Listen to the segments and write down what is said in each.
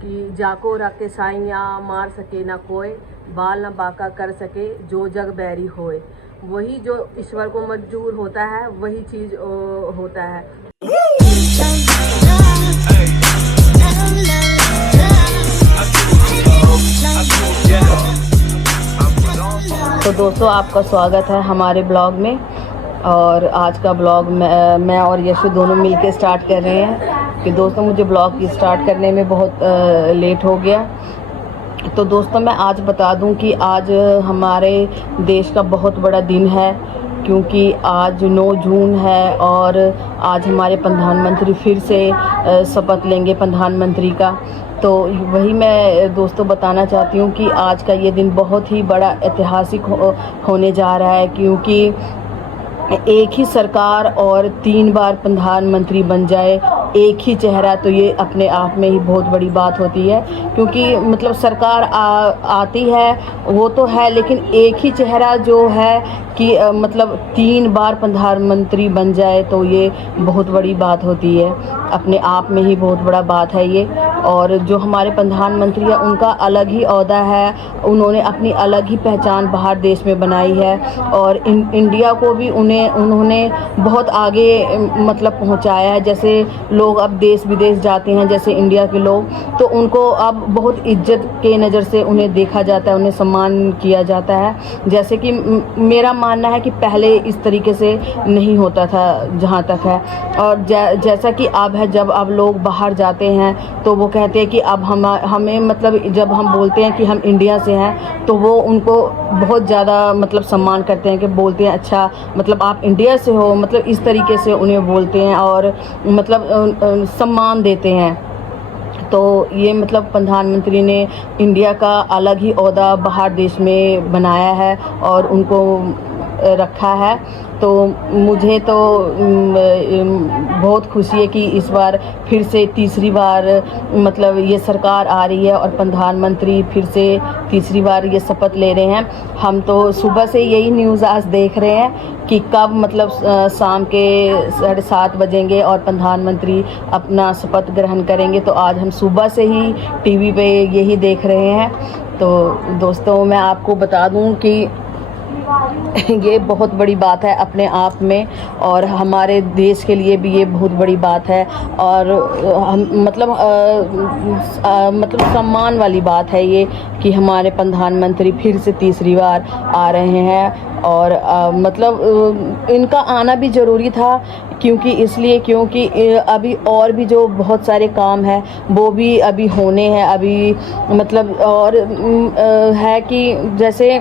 कि जाको रखे साइयाँ मार सके ना कोई, बाल न बाका कर सके जो जग बैरी होए। वही जो ईश्वर को मंजूर होता है वही चीज़ होता है। तो दोस्तों, आपका स्वागत है हमारे ब्लॉग में। और आज का ब्लॉग मैं और यशु दोनों मिलकर स्टार्ट कर रहे हैं कि दोस्तों मुझे ब्लॉग की स्टार्ट करने में बहुत लेट हो गया। तो दोस्तों, मैं आज बता दूं कि आज हमारे देश का बहुत बड़ा दिन है, क्योंकि आज 9 जून है और आज हमारे प्रधानमंत्री फिर से शपथ लेंगे प्रधानमंत्री का। तो वही मैं दोस्तों बताना चाहती हूँ कि आज का ये दिन बहुत ही बड़ा ऐतिहासिक होने जा रहा है, क्योंकि एक ही सरकार और 3 बार प्रधानमंत्री बन जाए, एक ही चेहरा, तो ये अपने आप में ही बहुत बड़ी बात होती है। क्योंकि मतलब सरकार आती है वो तो है, लेकिन एक ही चेहरा जो है कि मतलब 3 बार प्रधानमंत्री बन जाए तो ये बहुत बड़ी बात होती है, अपने आप में ही बहुत बड़ा बात है ये। और जो हमारे प्रधानमंत्री है उनका अलग ही ओहदा है, उन्होंने अपनी अलग ही पहचान बाहर देश में बनाई है और इंडिया को भी उन्होंने बहुत आगे मतलब पहुंचाया है। जैसे लोग अब देश विदेश जाते हैं, जैसे इंडिया के लोग, तो उनको अब बहुत इज्जत के नज़र से उन्हें देखा जाता है, उन्हें सम्मान किया जाता है। जैसे कि मेरा मानना है कि पहले इस तरीके से नहीं होता था जहाँ तक है। और जैसा कि अब है, जब अब लोग बाहर जाते हैं तो वो कहते हैं कि अब हमें मतलब जब हम बोलते हैं कि हम इंडिया से हैं तो वो उनको बहुत ज़्यादा मतलब सम्मान करते हैं, कि बोलते हैं अच्छा मतलब आप इंडिया से हो, मतलब इस तरीके से उन्हें बोलते हैं और मतलब सम्मान देते हैं। तो ये मतलब प्रधानमंत्री ने इंडिया का अलग ही ओहदा बाहर देश में बनाया है और उनको रखा है। तो मुझे तो बहुत खुशी है कि इस बार फिर से तीसरी बार मतलब ये सरकार आ रही है और प्रधानमंत्री फिर से तीसरी बार ये शपथ ले रहे हैं। हम तो सुबह से यही न्यूज़ आज देख रहे हैं कि कब मतलब शाम के 7:30 बजेंगे और प्रधानमंत्री अपना शपथ ग्रहण करेंगे। तो आज हम सुबह से ही टीवी पे यही देख रहे हैं। तो दोस्तों, मैं आपको बता दूं कि ये बहुत बड़ी बात है अपने आप में, और हमारे देश के लिए भी ये बहुत बड़ी बात है। और हम मतलब सम्मान वाली बात है ये कि हमारे प्रधानमंत्री फिर से तीसरी बार आ रहे हैं। और मतलब इनका आना भी ज़रूरी था, क्योंकि अभी और भी जो बहुत सारे काम हैं वो भी अभी होने हैं अभी। मतलब और है कि जैसे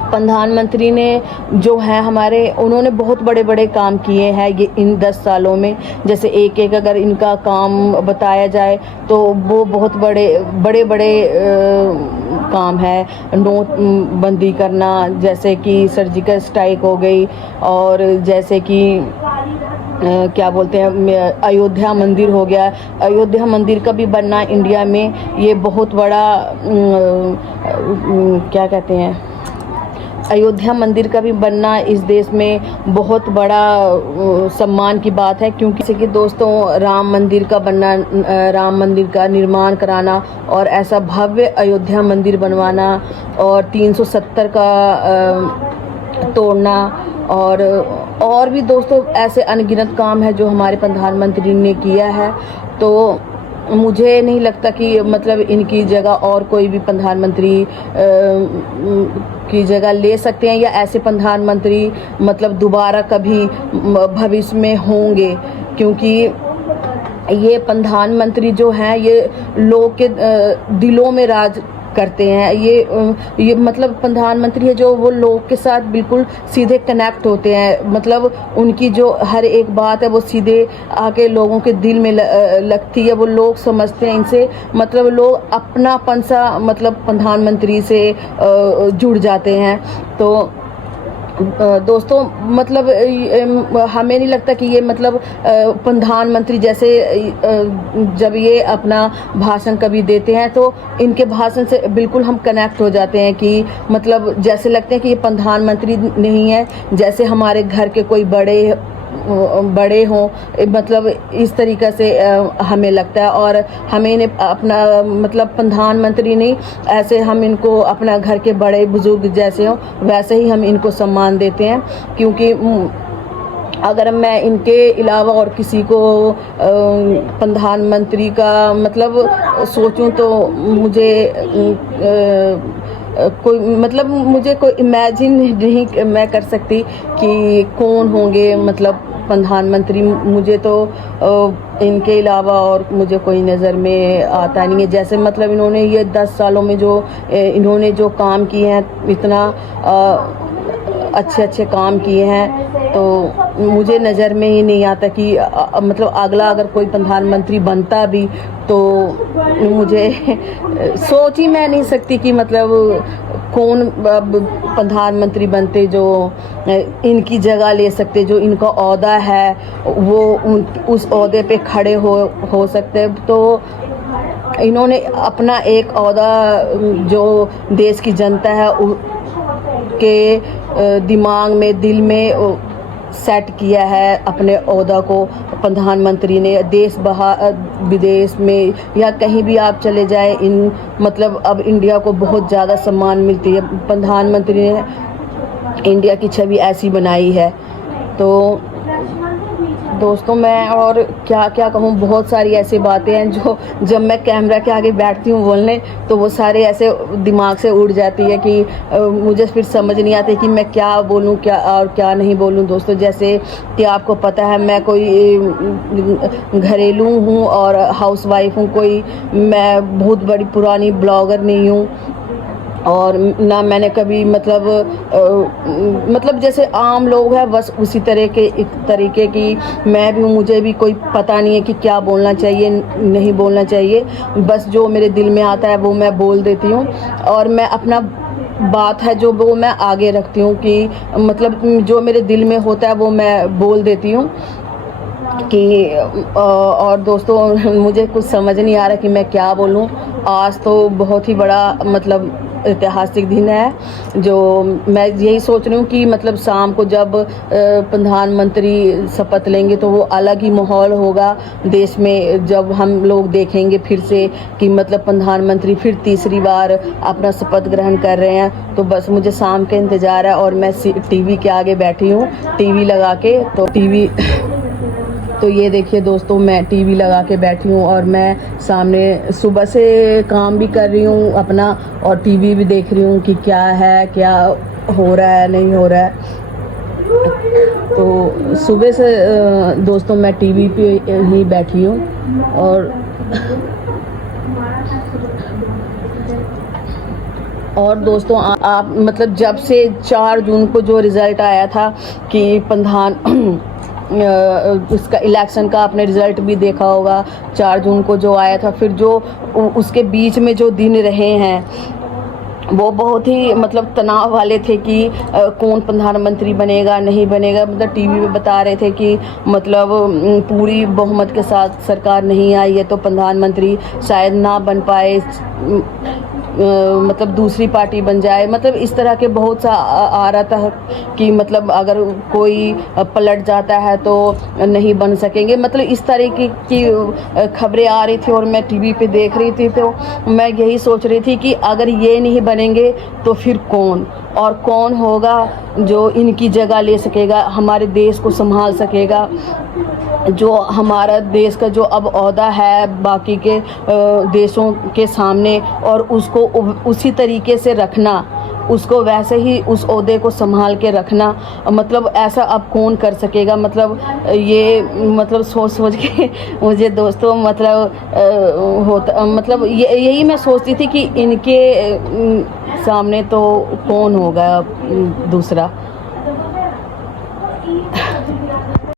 प्रधानमंत्री ने जो है हमारे, उन्होंने बहुत बड़े बड़े काम किए हैं ये इन 10 सालों में। जैसे एक एक अगर इनका काम बताया जाए तो वो बहुत बड़े काम है। नोटबंदी करना, जैसे कि सर्जिकल स्ट्राइक हो गई, और जैसे कि क्या बोलते हैं अयोध्या मंदिर हो गया। अयोध्या मंदिर का भी बनना इंडिया में ये बहुत बड़ा क्या कहते हैं, अयोध्या मंदिर का भी बनना इस देश में बहुत बड़ा सम्मान की बात है। क्योंकि जैसे कि दोस्तों, राम मंदिर का बनना, राम मंदिर का निर्माण कराना और ऐसा भव्य अयोध्या मंदिर बनवाना, और 370 का तोड़ना, और भी दोस्तों ऐसे अनगिनत काम है जो हमारे प्रधानमंत्री ने किया है। तो मुझे नहीं लगता कि मतलब इनकी जगह और कोई भी प्रधानमंत्री की जगह ले सकते हैं, या ऐसे प्रधानमंत्री मतलब दोबारा कभी भविष्य में होंगे। क्योंकि ये प्रधानमंत्री जो हैं ये लोग के दिलों में राज करते हैं। ये मतलब प्रधानमंत्री है जो वो लोग के साथ बिल्कुल सीधे कनेक्ट होते हैं। मतलब उनकी जो हर एक बात है वो सीधे आके लोगों के दिल में लगती है, वो लोग समझते हैं इनसे। मतलब लोग अपनापन सा मतलब प्रधानमंत्री से जुड़ जाते हैं। तो दोस्तों मतलब हमें नहीं लगता कि ये मतलब प्रधानमंत्री जैसे जब ये अपना भाषण कभी देते हैं तो इनके भाषण से बिल्कुल हम कनेक्ट हो जाते हैं कि मतलब जैसे लगते हैं कि ये प्रधानमंत्री नहीं है, जैसे हमारे घर के कोई बड़े बड़े हों, मतलब इस तरीक़े से हमें लगता है। और हमें इन्हें अपना मतलब प्रधानमंत्री नहीं, ऐसे हम इनको अपना घर के बड़े बुजुर्ग जैसे हों वैसे ही हम इनको सम्मान देते हैं। क्योंकि अगर मैं इनके अलावा और किसी को प्रधानमंत्री का मतलब सोचूं तो मुझे कोई मतलब मुझे कोई इमेजिन नहीं मैं कर सकती कि कौन होंगे मतलब प्रधानमंत्री। मुझे तो इनके अलावा और मुझे कोई नज़र में आता नहीं है। जैसे मतलब इन्होंने ये 10 सालों में जो इन्होंने जो काम किए हैं, इतना अच्छे अच्छे काम किए हैं, तो मुझे नज़र में ही नहीं आता कि मतलब अगला अगर कोई प्रधानमंत्री बनता भी तो मुझे सोच ही मैं नहीं सकती कि मतलब कौन प्रधानमंत्री बनते जो इनकी जगह ले सकते, जो इनका ओहदा है वो उस ओहदे पे खड़े हो सकते। तो इन्होंने अपना एक ओहदा जो देश की जनता है के दिमाग में, दिल में सेट किया है अपने ओहदा को। प्रधानमंत्री ने देश विदेश में या कहीं भी आप चले जाए, इन मतलब अब इंडिया को बहुत ज़्यादा सम्मान मिलती है। प्रधानमंत्री ने इंडिया की छवि ऐसी बनाई है। तो दोस्तों मैं और क्या क्या कहूँ, बहुत सारी ऐसी बातें हैं जो जब मैं कैमरा के आगे बैठती हूँ बोलने तो वो सारे ऐसे दिमाग से उड़ जाती है कि मुझे फिर समझ नहीं आती कि मैं क्या बोलूँ क्या और क्या नहीं बोलूँ। दोस्तों जैसे कि आपको पता है मैं कोई घरेलू हूँ और हाउसवाइफ हूँ, कोई मैं बहुत बड़ी पुरानी ब्लॉगर नहीं हूँ। और ना मैंने कभी मतलब जैसे आम लोग हैं बस उसी तरह के एक तरीके की मैं भी हूँ। मुझे भी कोई पता नहीं है कि क्या बोलना चाहिए नहीं बोलना चाहिए, बस जो मेरे दिल में आता है वो मैं बोल देती हूँ। और मैं अपना बात है जो वो मैं आगे रखती हूँ कि मतलब जो मेरे दिल में होता है वो मैं बोल देती हूँ कि और दोस्तों मुझे कुछ समझ नहीं आ रहा कि मैं क्या बोलूँ। आज तो बहुत ही बड़ा मतलब ऐतिहासिक दिन है, जो मैं यही सोच रही हूँ कि मतलब शाम को जब प्रधानमंत्री शपथ लेंगे तो वो अलग ही माहौल होगा देश में, जब हम लोग देखेंगे फिर से कि मतलब प्रधानमंत्री फिर तीसरी बार अपना शपथ ग्रहण कर रहे हैं। तो बस मुझे शाम का इंतज़ार है और मैं टीवी के आगे बैठी हूँ, टीवी लगा के। तो ये देखिए दोस्तों मैं टीवी लगा के बैठी हूँ और मैं सामने सुबह से काम भी कर रही हूँ अपना और टीवी भी देख रही हूँ कि क्या है, क्या हो रहा है नहीं हो रहा है। तो सुबह से दोस्तों मैं टीवी पे ही बैठी हूँ। और दोस्तों आप मतलब जब से 4 जून को जो रिज़ल्ट आया था कि उसका इलेक्शन का आपने रिज़ल्ट भी देखा होगा, 4 जून को जो आया था, फिर जो उसके बीच में जो दिन रहे हैं वो बहुत ही मतलब तनाव वाले थे कि कौन प्रधानमंत्री बनेगा नहीं बनेगा। मतलब टीवी में बता रहे थे कि मतलब पूरी बहुमत के साथ सरकार नहीं आई है तो प्रधानमंत्री शायद ना बन पाए, मतलब दूसरी पार्टी बन जाए। मतलब इस तरह के बहुत सा आ रहा था कि मतलब अगर कोई पलट जाता है तो नहीं बन सकेंगे। मतलब इस तरह की खबरें आ रही थी और मैं टीवी पे देख रही थी। तो मैं यही सोच रही थी कि अगर ये नहीं बनेंगे तो फिर कौन, और कौन होगा जो इनकी जगह ले सकेगा, हमारे देश को संभाल सकेगा, जो हमारा देश का जो अब ओहदा है बाकी के देशों के सामने, और उसको उसी तरीके से रखना, उसको वैसे ही उस ओहदे को संभाल के रखना। मतलब ऐसा अब कौन कर सकेगा। मतलब ये मतलब सोच के मुझे दोस्तों मतलब होता मतलब यही मैं सोचती थी कि इनके सामने तो कौन होगा दूसरा।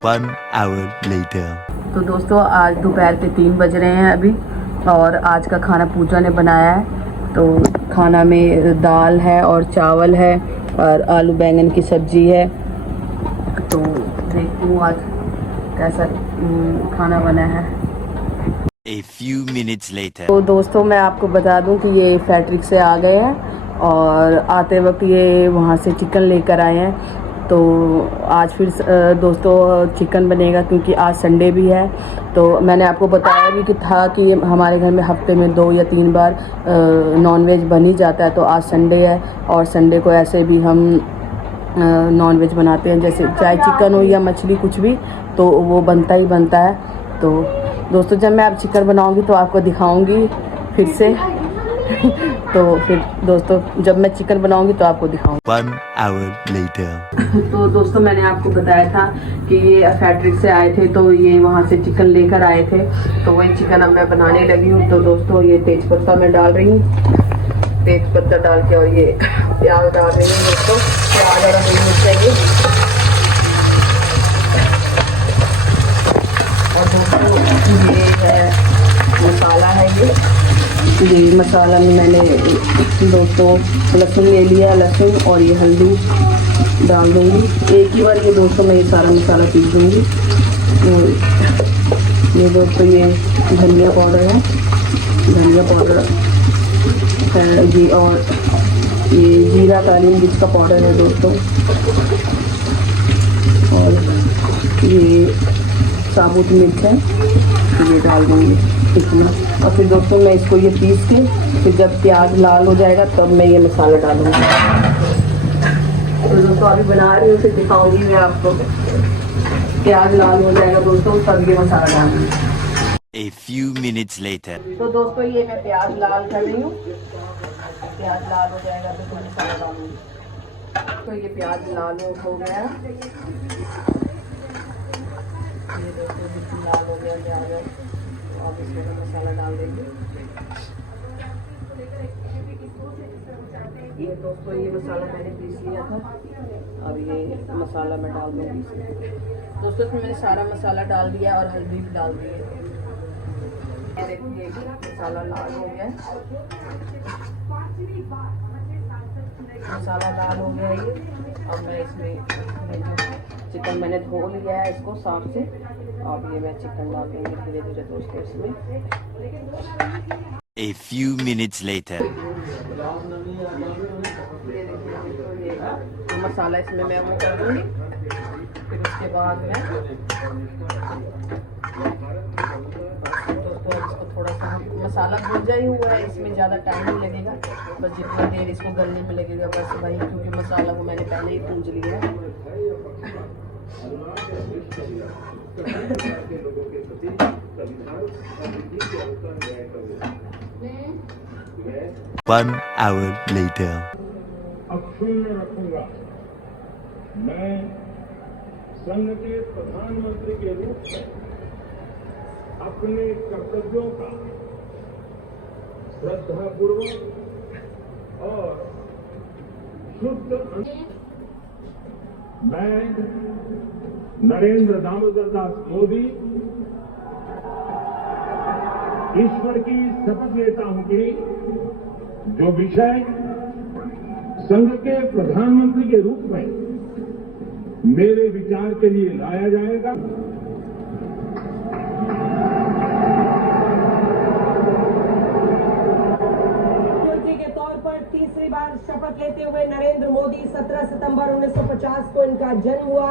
1 hour later. तो दोस्तों आज दोपहर के 3 बज रहे हैं अभी, और आज का खाना पूजा ने बनाया है। तो खाना में दाल है और चावल है और आलू बैंगन की सब्जी है। तो देखती हूँ आज कैसा खाना बना है। A few minutes later. तो दोस्तों मैं आपको बता दूं कि ये फैक्ट्री से आ गए हैं और आते वक्त ये वहाँ से चिकन लेकर आए हैं। तो आज फिर दोस्तों चिकन बनेगा, क्योंकि आज संडे भी है। तो मैंने आपको बताया भी कि था कि हमारे घर में हफ्ते में 2 या 3 बार नॉनवेज बन ही जाता है। तो आज संडे है और संडे को ऐसे भी हम नॉनवेज बनाते हैं, जैसे चाहे चिकन हो या मछली कुछ भी, तो वो बनता ही बनता है। तो दोस्तों जब मैं अब चिकन बनाऊंगी तो आपको दिखाऊंगी फिर से तो फिर दोस्तों जब मैं चिकन बनाऊंगी तो आपको दिखाऊंगी। 1 hour later. तो दोस्तों मैंने आपको बताया था कि ये फैक्ट्री से आए थे, तो ये वहाँ से चिकन लेकर आए थे, तो वही चिकन अब मैं बनाने लगी हूँ। तो दोस्तों ये तेज पत्ता मैं डाल रही हूँ, तेज पत्ता डाल के, और ये प्याज डाल रही हूँ दोस्तों, प्याज और हरी मिर्च चाहिए। और दोस्तों ये है मसाला है, ये मसाला में मैंने दोस्तों लहसुन ले लिया, लहसुन और ये हल्दी डाल दूँगी एक ही बार। ये दोस्तों मैं ये सारा मसाला पीस दूँगी। ये दोस्तों ये धनिया पाउडर है, धनिया पाउडर है जी, और ये जीरा काली मिर्च का पाउडर है दोस्तों, और ये साबुत मिर्च है, ये डाल दूँगी इतना। और फिर दोस्तों मैं इसको ये पीस के फिर जब प्याज लाल हो जाएगा तब मैं ये मसाला डालूँगी। तो दोस्तों अभी बना रही हूँ, फिर दिखाऊँगी मैं आपको। प्याज लाल हो जाएगा दोस्तों तब ये मसाला डालूँगी। A few minutes later. तो दोस्तों ये मैं प्याज लाल कर रही हूँ, प्याज लाल हो जाएगा तो मैं मसाला डालूँगी। तो ये प्याज लाल हो गया, ये दोस्तों बिल्कुल लाल हो गया प्याज, तो अब इसमें मैं मसाला डाल देंगे। ये दोस्तों ये मसाला मैंने पीस लिया था, अब ये मसाला मैं डाल दूँगी इसमें। दोस्तों इसमें मैंने सारा मसाला डाल दिया और हल्दी भी डाल दी है। ये देखिए मसाला लाल हो गया, मसाला लाल हो गया ये। अब मैं इसमें चिकन मैंने धो लिया है इसको साफ से, अब ये मैं चिकन डाल दूँगी धीरे धीरे दोस्तों इसमें। A few minutes later. मसाला इसमें मैं वो कर दूँगी, फिर उसके बाद मैं दोस्तों इसको थोड़ा सा मसाला भुजा ही हुआ है, इसमें ज़्यादा टाइम नहीं लगेगा, बस जितना देर इसको गलने में लगेगा बस वही, क्योंकि मसाला को मैंने पहले ही भूज लिया है। 1 hour later. अक्षुण्ण रखूंगा। मैं संघ के प्रधानमंत्री के रूप में अपने कर्तव्यों का श्रद्धापूर्वक और शुद्ध मैं नरेंद्र दामोदर दास मोदी ईश्वर की शपथ लेता हूं कि जो विषय संघ के प्रधानमंत्री के रूप में मेरे विचार के लिए लाया जाएगा, मुख्यमंत्री के तौर पर तीसरी बार शपथ लेते हुए नरेंद्र मोदी 17 सितंबर 1950 को इनका जन्म हुआ।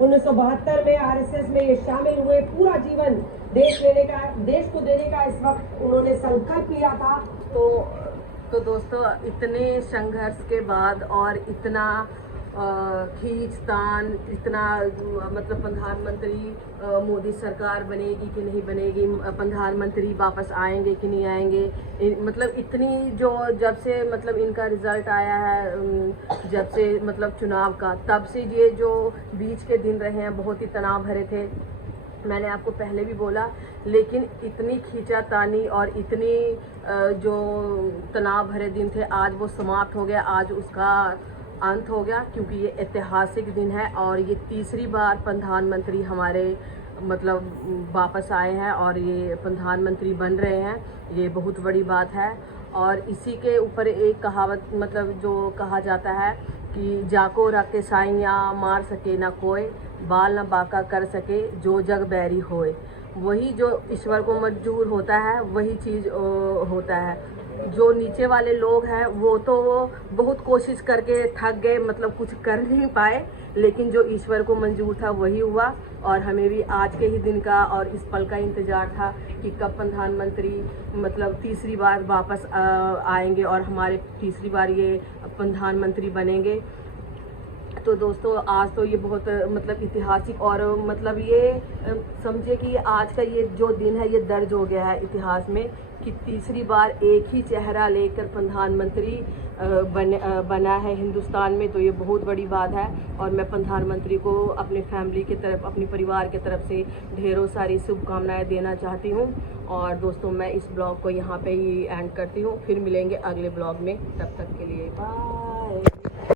1972 में आरएसएस में ये शामिल हुए। पूरा जीवन देश को देने का इस वक्त उन्होंने संकल्प लिया था। तो दोस्तों इतने संघर्ष के बाद और इतना खींचतान, इतना मतलब प्रधानमंत्री मोदी सरकार बनेगी कि नहीं बनेगी, प्रधानमंत्री वापस आएंगे कि नहीं आएंगे, मतलब इतनी जो जब से मतलब इनका रिजल्ट आया है, जब से मतलब चुनाव का, तब से ये जो बीच के दिन रहे हैं बहुत ही तनाव भरे थे। मैंने आपको पहले भी बोला, लेकिन इतनी खींचातानी और इतनी जो तनाव भरे दिन थे आज वो समाप्त हो गया, आज उसका अंत हो गया, क्योंकि ये ऐतिहासिक दिन है और ये तीसरी बार प्रधानमंत्री हमारे मतलब वापस आए हैं और ये प्रधानमंत्री बन रहे हैं। ये बहुत बड़ी बात है। और इसी के ऊपर एक कहावत मतलब जो कहा जाता है कि जाको रखे साइया मार सके ना कोई, बाल न बाका कर सके जो जग बैरी होए। वही जो ईश्वर को मंजूर होता है वही चीज़ होता है। जो नीचे वाले लोग हैं वो तो बहुत कोशिश करके थक गए, मतलब कुछ कर नहीं पाए, लेकिन जो ईश्वर को मंजूर था वही हुआ। और हमें भी आज के ही दिन का और इस पल का इंतज़ार था कि कब प्रधानमंत्री मतलब तीसरी बार वापस आएंगे और हमारे तीसरी बार ये प्रधानमंत्री बनेंगे। तो दोस्तों आज तो ये बहुत मतलब ऐतिहासिक और मतलब ये समझे कि आज का ये जो दिन है ये दर्ज हो गया है इतिहास में कि तीसरी बार एक ही चेहरा लेकर प्रधानमंत्री बना है हिंदुस्तान में। तो ये बहुत बड़ी बात है और मैं प्रधानमंत्री को अपने फैमिली की तरफ, अपने परिवार की तरफ से ढेरों सारी शुभकामनाएं देना चाहती हूँ। और दोस्तों मैं इस ब्लॉग को यहाँ पे ही एंड करती हूँ, फिर मिलेंगे अगले ब्लॉग में, तब तक के लिए बाय।